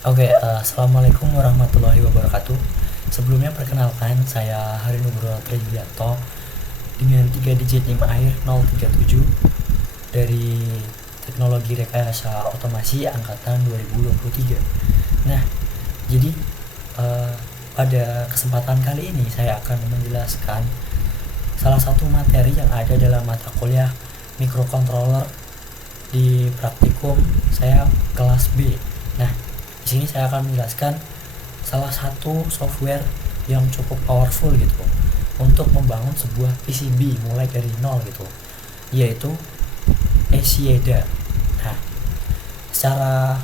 Assalamualaikum warahmatullahi wabarakatuh. Sebelumnya perkenalkan, saya Hari Nugroho Trijulianto dengan 3 digit NIM air 037 dari Teknologi Rekayasa Otomasi Angkatan 2023. Nah, jadi pada kesempatan kali ini saya akan menjelaskan salah satu materi yang ada dalam mata kuliah mikrocontroller di praktikum saya kelas B. Nah, di sini saya akan menjelaskan salah satu software yang cukup powerful gitu untuk membangun sebuah PCB mulai dari nol gitu, yaitu ECADA. Nah, secara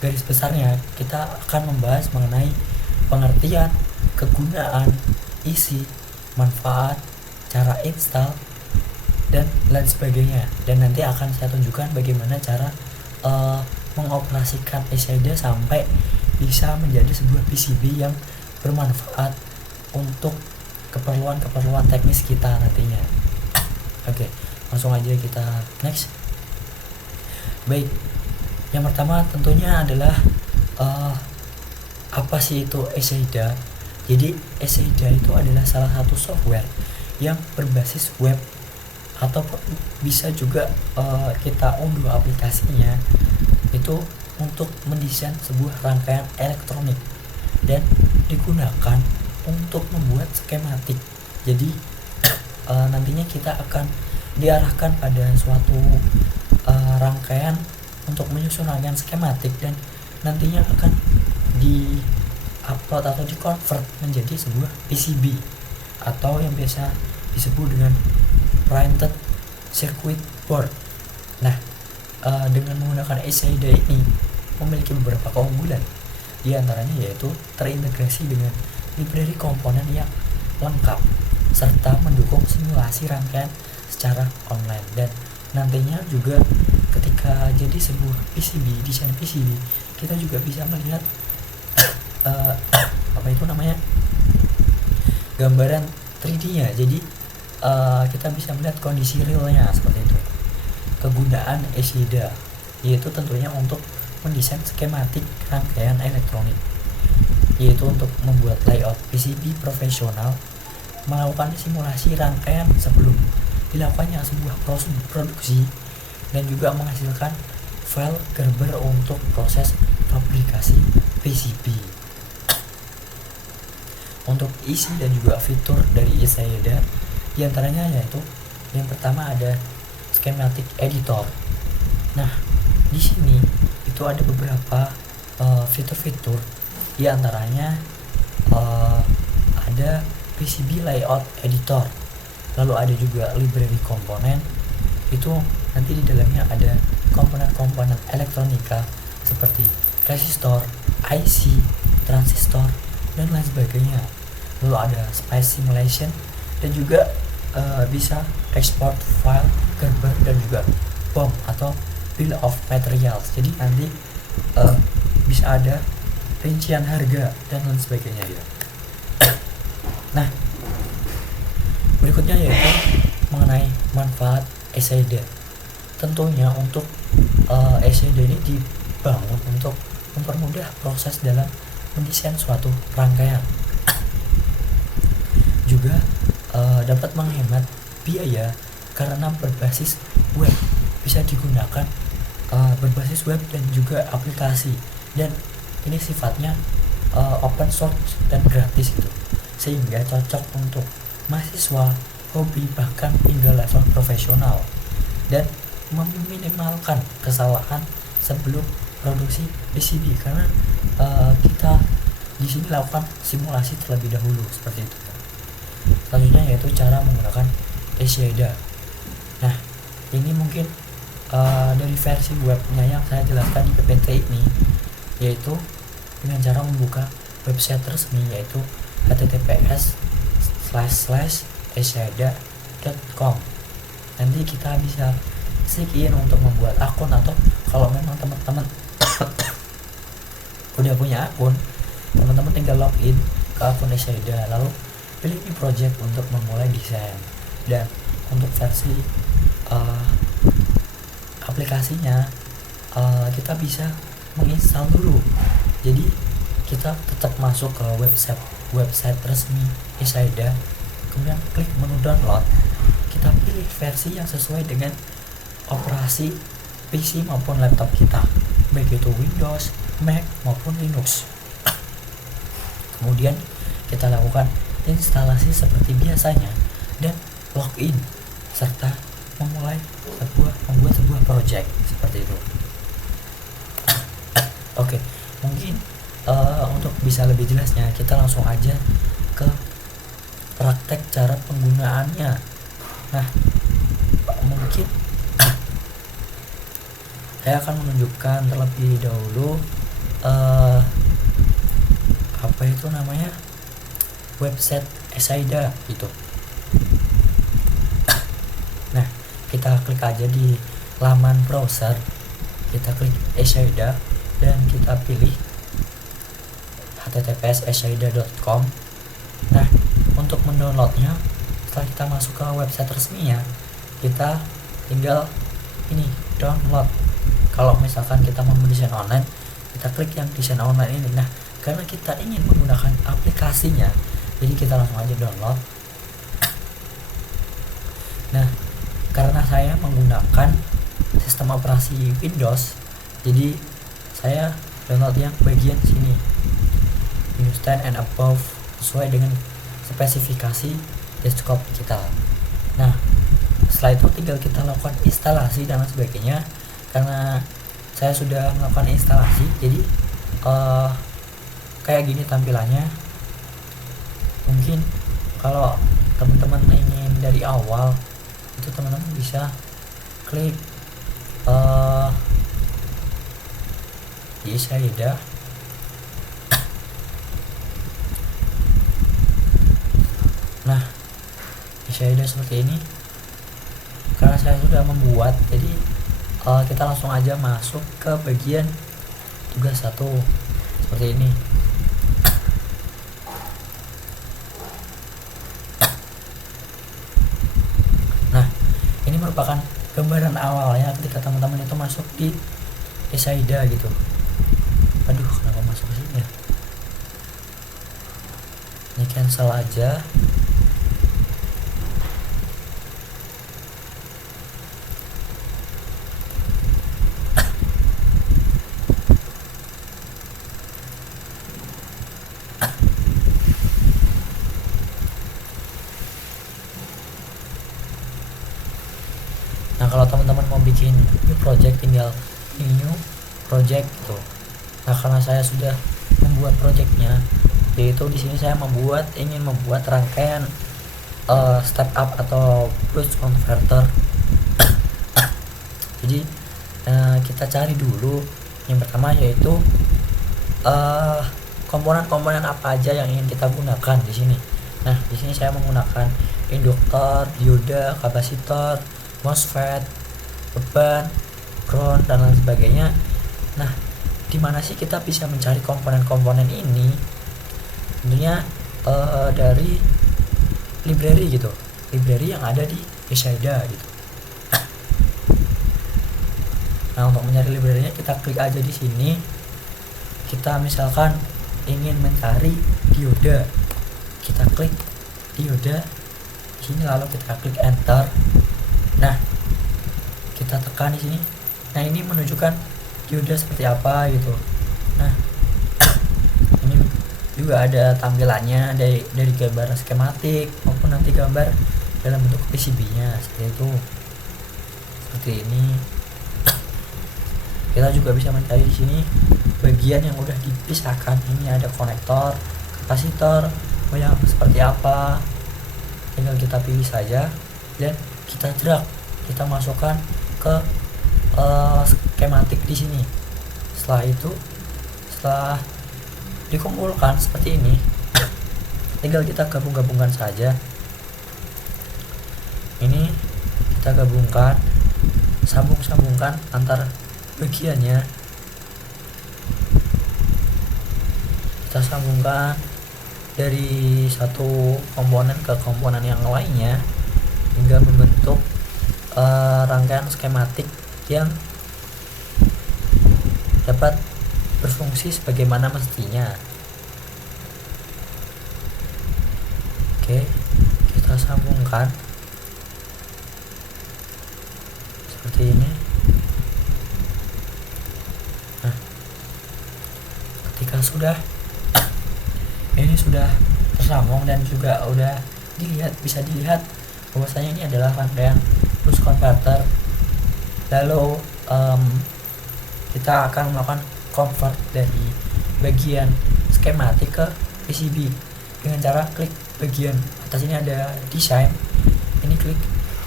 garis besarnya kita akan membahas mengenai pengertian, kegunaan, isi, manfaat, cara install, dan lain sebagainya. Dan nanti akan saya tunjukkan bagaimana cara mengoperasikan ECADA sampai bisa menjadi sebuah PCB yang bermanfaat untuk keperluan teknis kita nantinya. Langsung aja kita next. Baik, yang pertama tentunya adalah apa sih itu ECADA? Jadi ECADA itu adalah salah satu software yang berbasis web, atau bisa juga kita unduh aplikasinya itu untuk mendesain sebuah rangkaian elektronik dan digunakan untuk membuat skematik. Jadi nantinya kita akan diarahkan pada suatu rangkaian untuk menyusun rangkaian skematik, dan nantinya akan di upload atau di convert menjadi sebuah PCB atau yang biasa disebut dengan printed circuit board. Nah, dengan menggunakan ECADA ini memiliki beberapa keunggulan. Di antaranya yaitu terintegrasi dengan library komponen yang lengkap serta mendukung simulasi rangkaian secara online. Dan nantinya juga ketika jadi sebuah PCB, desain PCB, kita juga bisa melihat gambaran 3D-nya. Jadi kita bisa melihat kondisi realnya seperti itu. Kegunaan ECADA yaitu tentunya untuk mendesain skematik rangkaian elektronik, yaitu untuk membuat layout PCB profesional, melakukan simulasi rangkaian sebelum dilakukannya sebuah proses produksi, dan juga menghasilkan file Gerber untuk proses fabrikasi PCB. Untuk isi dan juga fitur dari ECADA diantaranya yaitu yang pertama ada schematic editor. Nah, di sini itu ada beberapa fitur-fitur, di antaranya ada PCB layout editor, lalu ada juga library komponen. Itu nanti di dalamnya ada komponen-komponen elektronika seperti resistor, IC, transistor, dan lain sebagainya. Lalu ada spice simulation, dan juga bisa export file Gerber dan juga BOM atau bill of materials. Jadi nanti bisa ada rincian harga dan lain sebagainya ya. Nah, berikutnya yaitu mengenai manfaat ECADA. Tentunya untuk ECADA ini dibangun untuk mempermudah proses dalam mendesain suatu rangkaian. Juga dapat menghemat biaya karena berbasis web, bisa digunakan berbasis web dan juga aplikasi, dan ini sifatnya open source dan gratis itu, sehingga cocok untuk mahasiswa, hobi, bahkan hingga level profesional, dan meminimalkan kesalahan sebelum produksi PCB karena kita di sini lakukan simulasi terlebih dahulu seperti itu. Selanjutnya yaitu cara menggunakan ECADA. Nah, ini mungkin dari versi webnya yang saya jelaskan di PPT ini, yaitu dengan cara membuka website resmi yaitu https://ecada.com. Nanti kita bisa sign in untuk membuat akun, atau kalau memang teman-teman udah punya akun, teman-teman tinggal login ke akun ECADA, lalu pilih new project untuk memulai desain. Dan untuk versi aplikasinya kita bisa menginstal dulu. Jadi kita tetap masuk ke website resmi Esaida, kemudian klik menu download, kita pilih versi yang sesuai dengan operasi PC maupun laptop kita, baik itu Windows, Mac maupun Linux. Kemudian kita lakukan instalasi seperti biasanya dan login serta membuat sebuah project seperti itu. Oke, mungkin untuk bisa lebih jelasnya kita langsung aja ke praktek cara penggunaannya. Nah, mungkin saya akan menunjukkan terlebih dahulu apa itu namanya, website Esaida gitu. Nah, kita klik aja di laman browser, kita klik Esaida dan kita pilih https://esaida.com. Nah, untuk mendownloadnya, setelah kita masuk ke website resminya, kita tinggal ini download. Kalau misalkan kita mau desain online, kita klik yang desain online ini. Nah, karena kita ingin menggunakan aplikasinya, jadi kita langsung aja download. Nah, karena saya menggunakan sistem operasi Windows, jadi saya download yang bagian sini, Windows 10 and above, sesuai dengan spesifikasi desktop kita. Nah, setelah itu tinggal kita lakukan instalasi dan sebagainya. Karena saya sudah melakukan instalasi, jadi kayak gini tampilannya. Mungkin kalau teman-teman ingin dari awal, itu teman-teman bisa klik di Esaida. Nah, Esaida seperti ini. Karena saya sudah membuat, jadi kita langsung aja masuk ke bagian tugas 1 seperti ini. Nah, ini merupakan gambaran awalnya ketika teman-teman itu masuk di Esaida gitu. Aduh, kenapa masuk ke sini ya? Ini cancel aja. Nah, kalau teman-teman mau bikin new project, tinggal new project gitu. Nah, karena saya sudah membuat projectnya, yaitu di sini saya ingin membuat rangkaian step up atau boost converter. Jadi kita cari dulu yang pertama, yaitu komponen-komponen apa aja yang ingin kita gunakan di sini. Nah, di sini saya menggunakan induktor, dioda, kapasitor, MOSFET, beban, ground, dan lain sebagainya. Nah, di mana sih kita bisa mencari komponen-komponen ini? Tentunya dari library gitu, library yang ada di Esaida gitu. Nah, untuk mencari library-nya kita klik aja di sini. Kita misalkan ingin mencari dioda, kita klik dioda di sini, lalu kita klik enter. Nah, kita tekan di sini. Nah, ini menunjukkan dioda seperti apa gitu. Nah, ini juga ada tampilannya dari gambar skematik maupun nanti gambar dalam bentuk PCB-nya seperti itu. Seperti ini. Kita juga bisa mencari di sini bagian yang udah dipisahkan. Ini ada konektor, kapasitor, mau yang seperti apa. Tinggal kita pilih saja dan kita drag, kita masukkan ke skematik di sini. Setelah itu, setelah dikumpulkan seperti ini, tinggal kita gabungkan saja. Ini kita gabungkan, sambungkan antar bagiannya. Kita sambungkan dari satu komponen ke komponen yang lainnya hingga membentuk rangkaian skematik yang dapat berfungsi sebagaimana mestinya. Oke, kita sambungkan seperti ini. Nah, ketika sudah ini sudah tersambung dan juga udah bisa dilihat bahwasanya ini adalah rangkaian boost converter. Lalu kita akan melakukan convert dari bagian skematik ke PCB dengan cara klik bagian atas ini ada desain, ini klik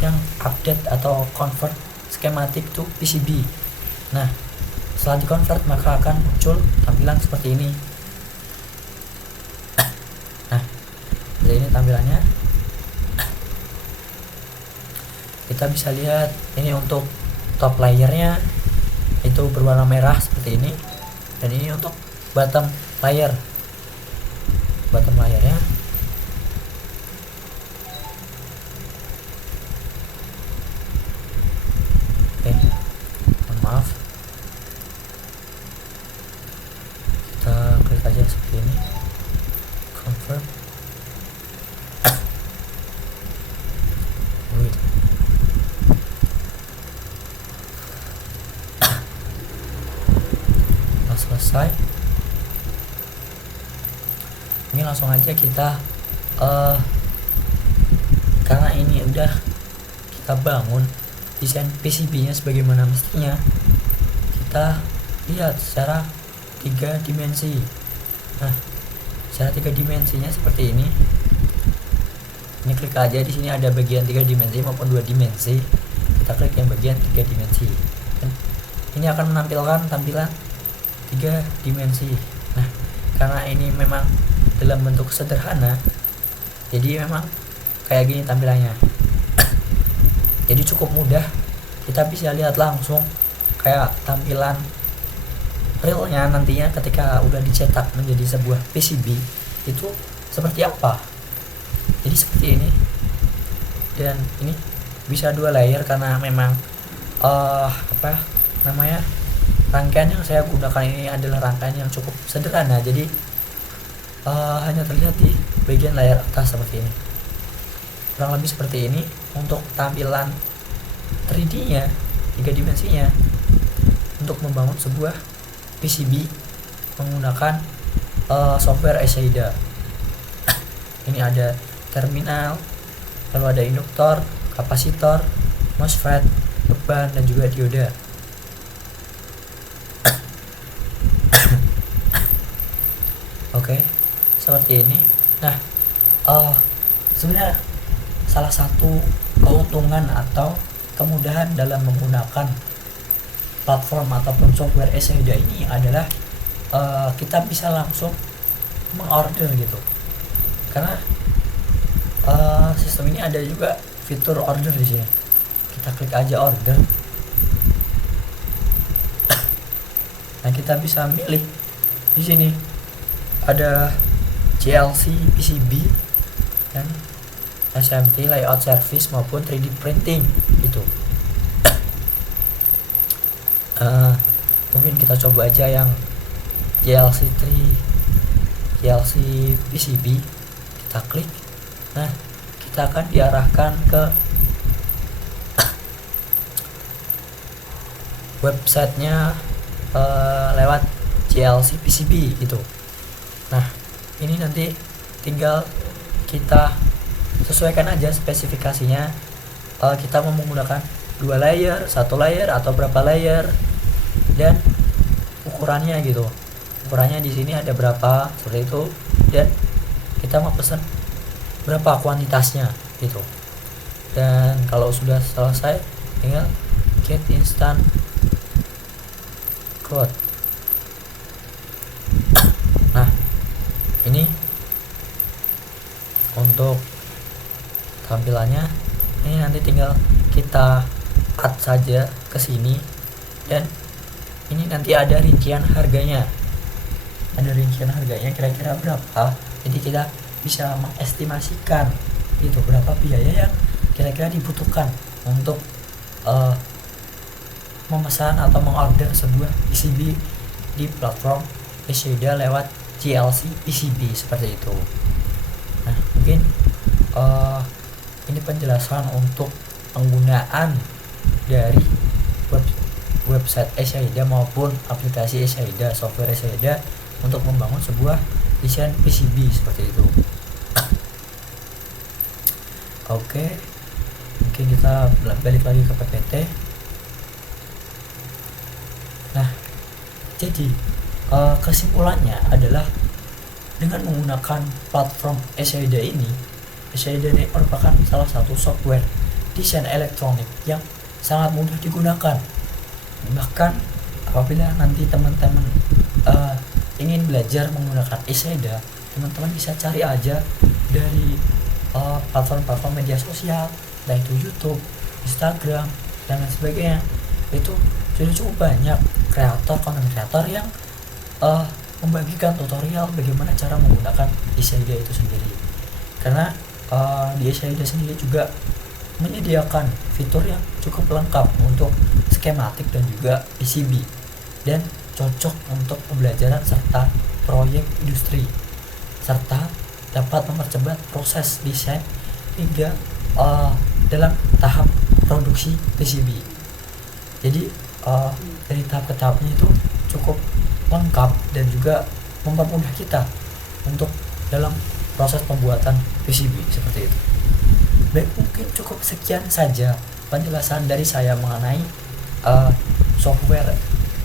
yang update atau convert skematik to PCB. Nah, setelah di-convert maka akan muncul tampilan seperti ini. Nah, jadi ini tampilannya. Kita bisa lihat ini untuk top layernya itu berwarna merah seperti ini, dan ini untuk bottom layernya. Oke, mohon maaf, kita klik aja seperti ini, confirm. Selesai. Ini langsung aja kita karena ini udah kita bangun desain PCB-nya sebagaimana mestinya, kita lihat secara 3 dimensi. Nah, secara 3 dimensinya seperti ini. Ini klik aja, di sini ada bagian 3 dimensi maupun 2 dimensi. Kita klik yang bagian 3 dimensi. Dan ini akan menampilkan tampilan 3 dimensi. Nah, karena ini memang dalam bentuk sederhana, jadi memang kayak gini tampilannya. Jadi cukup mudah, kita bisa lihat langsung kayak tampilan realnya nantinya ketika udah dicetak menjadi sebuah PCB itu seperti apa. Jadi seperti ini, dan ini bisa 2 layer karena memang rangkaian yang saya gunakan ini adalah rangkaian yang cukup sederhana, jadi hanya terlihat di bagian layar atas seperti ini. Kurang lebih seperti ini untuk tampilan 3D-nya, 3 dimensinya untuk membangun sebuah PCB menggunakan software SAIDA. Ini ada terminal, lalu ada induktor, kapasitor, MOSFET, beban, dan juga dioda. Oke, seperti ini. Nah, sebenarnya salah satu keuntungan atau kemudahan dalam menggunakan platform ataupun software SAIDA ini adalah kita bisa langsung mengorder gitu. Karena sistem ini ada juga fitur order di sini. Kita klik aja order. Nah, kita bisa milih di sini ada JLC PCB dan SMT layout service maupun 3D printing gitu. Mungkin kita coba aja yang JLC PCB, kita klik. Nah, kita akan diarahkan ke websitenya lewat JLC PCB gitu. Nah, ini nanti tinggal kita sesuaikan aja spesifikasinya. Kita mau menggunakan 2 layer, 1 layer, atau berapa layer, dan ukurannya gitu. Ukurannya di sini ada berapa seperti itu, dan kita mau pesan berapa kuantitasnya gitu. Dan kalau sudah selesai, tinggal get instant code. Nah, ini untuk tampilannya. Ini nanti tinggal kita add saja ke sini, dan ini nanti ada rincian harganya. Ada rincian harganya kira-kira berapa. Jadi kita bisa mengestimasikan itu berapa biaya yang kira-kira dibutuhkan untuk memesan atau mengorder sebuah PCB di platform Exaida lewat GLC PCB seperti itu. Nah, mungkin ini penjelasan untuk penggunaan dari website Exaida maupun aplikasi Exaida, software Exaida untuk membangun sebuah desain PCB seperti itu. Oke, mungkin kita balik lagi ke PPT. Nah, jadi kesimpulannya adalah dengan menggunakan platform Exaida ini merupakan salah satu software desain elektronik yang sangat mudah digunakan. Bahkan apabila nanti teman-teman ingin belajar menggunakan Exaida, teman-teman bisa cari aja dari platform-platform media sosial, entah itu YouTube, Instagram, dan lain sebagainya. Itu sudah cukup banyak konten kreator yang membagikan tutorial bagaimana cara menggunakan Exaida itu sendiri. Karena di Exaida sendiri juga menyediakan fitur yang cukup lengkap untuk skematik dan juga PCB, dan cocok untuk pembelajaran serta proyek industri, serta dapat mempercepat proses desain hingga dalam tahap produksi PCB. Jadi dari tahap ke tahapnya itu cukup lengkap dan juga mempermudah kita untuk dalam proses pembuatan PCB seperti itu. Baik, mungkin cukup sekian saja penjelasan dari saya mengenai software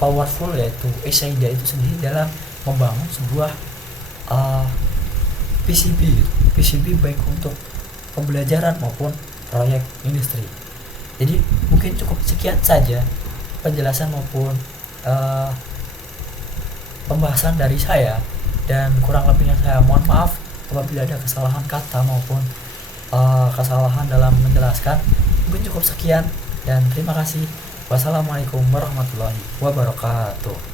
powerful yaitu Exaida itu sendiri dalam membangun sebuah PCB baik untuk pembelajaran maupun proyek industri. Jadi mungkin cukup sekian saja penjelasan maupun pembahasan dari saya, dan kurang lebihnya saya mohon maaf apabila ada kesalahan kata maupun kesalahan dalam menjelaskan. Mungkin cukup sekian dan terima kasih. Wassalamualaikum warahmatullahi wabarakatuh.